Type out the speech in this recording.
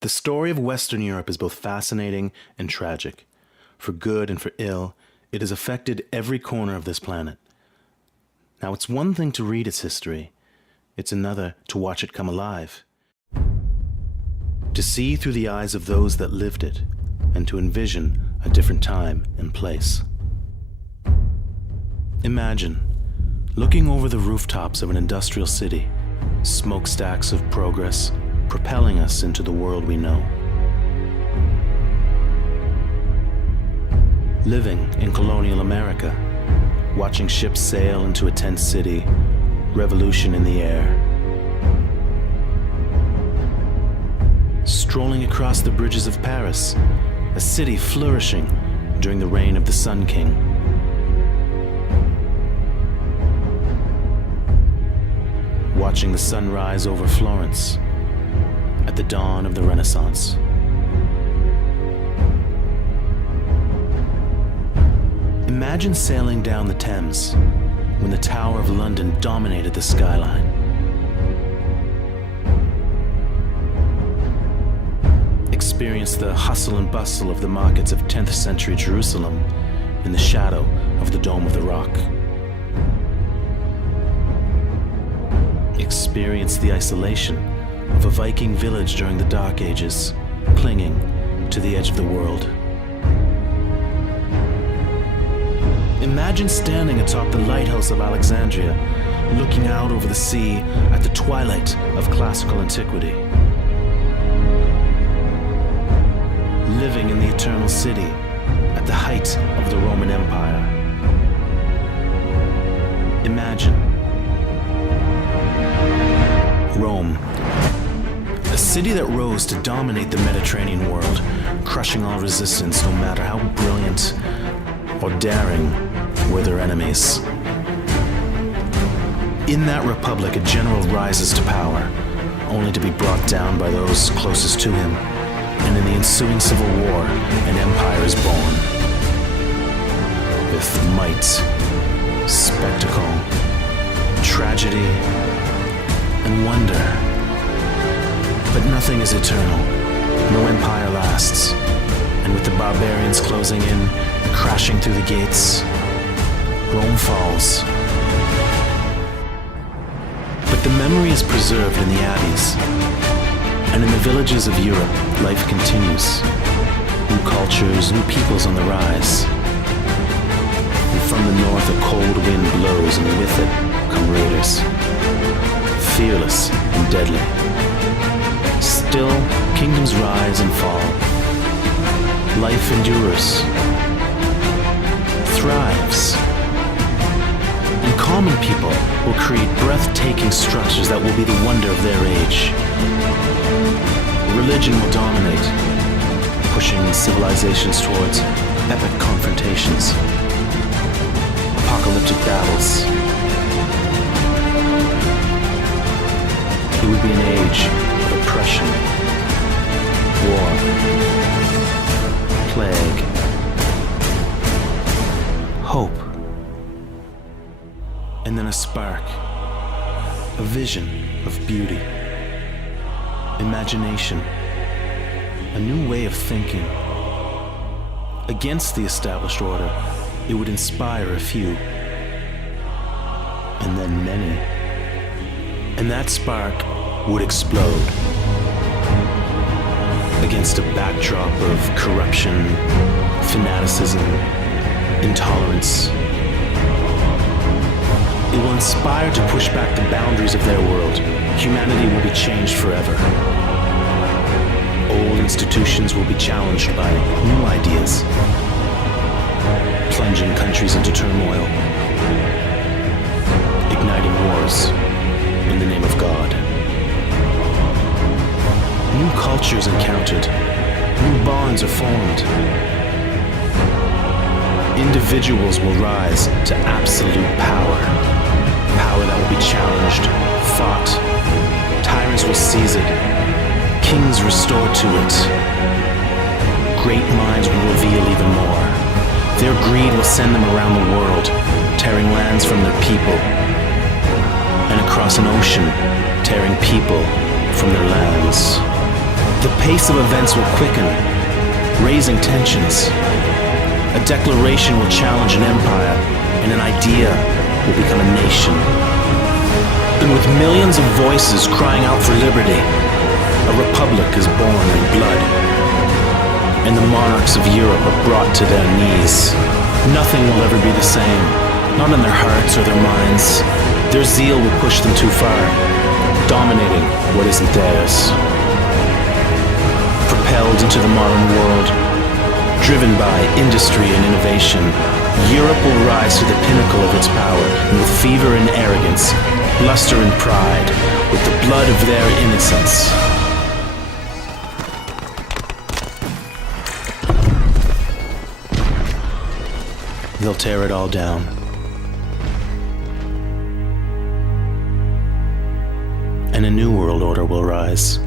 The story of Western Europe is both fascinating and tragic. For good and for ill, it has affected every corner of this planet. Now, it's one thing to read its history. It's another to watch it come alive. To see through the eyes of those that lived it, and to envision a different time and place. Imagine looking over the rooftops of an industrial city, smokestacks of progress propelling us into the world we know. Living in colonial America, watching ships sail into a tent city, revolution in the air. Strolling across the bridges of Paris, a city flourishing during the reign of the Sun King. Watching the sun rise over Florence at the dawn of the Renaissance. Imagine sailing down the Thames when the Tower of London dominated the skyline. Experience the hustle and bustle of the markets of 10th century Jerusalem in the shadow of the Dome of the Rock. Experience the isolation of a Viking village during the Dark Ages, clinging to the edge of the world. Imagine standing atop the lighthouse of Alexandria, looking out over the sea at the twilight of classical antiquity. Living in the Eternal City at the height of the Roman Empire. Imagine Rome, a city that rose to dominate the Mediterranean world, crushing all resistance no matter how brilliant or daring were their enemies. In that republic, a general rises to power, only to be brought down by those closest to him, and in the ensuing civil war, an empire is born. With might, spectacle, tragedy, and wonder. But nothing is eternal. No empire lasts. And with the barbarians closing in, crashing through the gates, Rome falls. But the memory is preserved in the abbeys. And in the villages of Europe, life continues. New cultures, new peoples on the rise. And from the north, a cold wind blows, and with it come raiders. Fearless and deadly. Still, kingdoms rise and fall. Life endures, thrives. And common people will create breathtaking structures that will be the wonder of their age. Religion will dominate, pushing civilizations towards epic confrontations, apocalyptic battles. It would be an age of oppression, war, plague, hope, and then a spark, a vision of beauty, imagination, a new way of thinking. Against the established order, it would inspire a few, and then many. And that spark would explode against a backdrop of corruption, fanaticism, intolerance. It will inspire to push back the boundaries of their world. Humanity will be changed forever. Old institutions will be challenged by new ideas, plunging countries into turmoil, igniting wars in the name of God. New cultures encountered, new bonds are formed. Individuals will rise to absolute power, power that will be challenged, fought. Tyrants will seize it, kings restored to it. Great minds will reveal even more. Their greed will send them around the world, tearing lands from their people, and across an ocean, tearing people from their lands. The pace of events will quicken, raising tensions. A declaration will challenge an empire, and an idea will become a nation. And with millions of voices crying out for liberty, a republic is born in blood. And the monarchs of Europe are brought to their knees. Nothing will ever be the same, not in their hearts or their minds. Their zeal will push them too far, dominating what isn't theirs. Propelled into the modern world, driven by industry and innovation, Europe will rise to the pinnacle of its power, and with fever and arrogance, luster and pride, with the blood of their innocence. They'll tear it all down. And a new world order will rise.